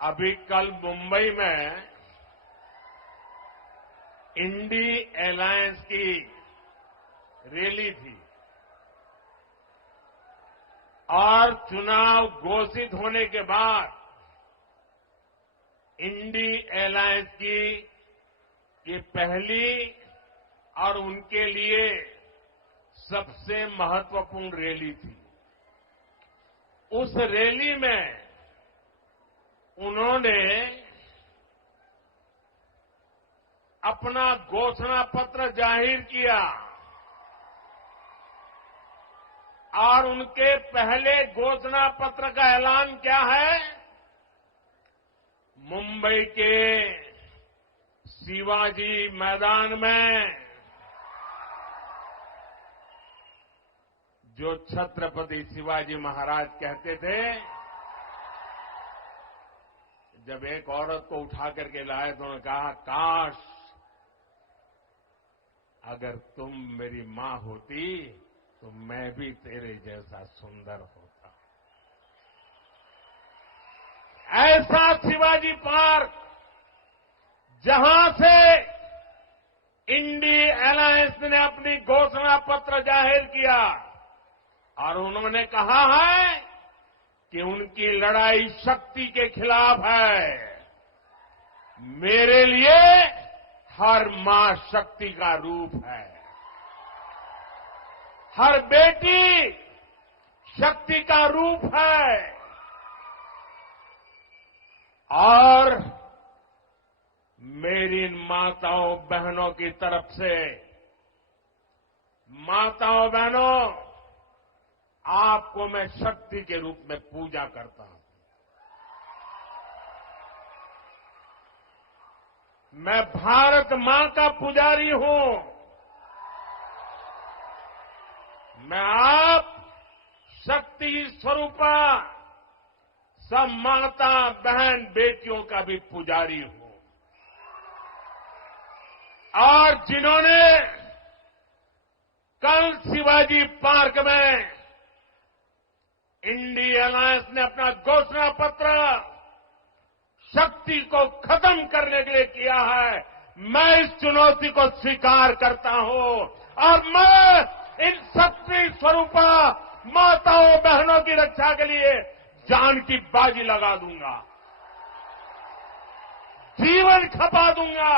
अभी कल मुंबई में इंडी अलायंस की रैली थी और चुनाव घोषित होने के बाद इंडी अलायंस की ये पहली और उनके लिए सबसे महत्वपूर्ण रैली थी। उस रैली में उन्होंने अपना घोषणा पत्र जाहिर किया और उनके पहले घोषणा पत्र का ऐलान क्या है? मुंबई के शिवाजी मैदान में जो छत्रपति शिवाजी महाराज कहते थे, जब एक औरत को उठा करके लाए तो उन्होंने कहा, काश अगर तुम मेरी मां होती तो मैं भी तेरे जैसा सुंदर होता। ऐसा शिवाजी पार्क जहां से इंडी अलायंस ने अपनी घोषणा पत्र जाहिर किया और उन्होंने कहा है कि उनकी लड़ाई शक्ति के खिलाफ है। मेरे लिए हर मां शक्ति का रूप है, हर बेटी शक्ति का रूप है। और मेरी इन माताओं बहनों की तरफ से, माताओं बहनों, आपको मैं शक्ति के रूप में पूजा करता हूं। मैं भारत मां का पुजारी हूं। मैं आप शक्ति स्वरूपा सब माता बहन बेटियों का भी पुजारी हूं। और जिन्होंने कल शिवाजी पार्क में इंडी अलायंस ने अपना घोषणा पत्र शक्ति को खत्म करने के लिए किया है, मैं इस चुनौती को स्वीकार करता हूं और मैं इन शक्ति स्वरूपा माताओं बहनों की रक्षा के लिए जान की बाजी लगा दूंगा, जीवन खपा दूंगा।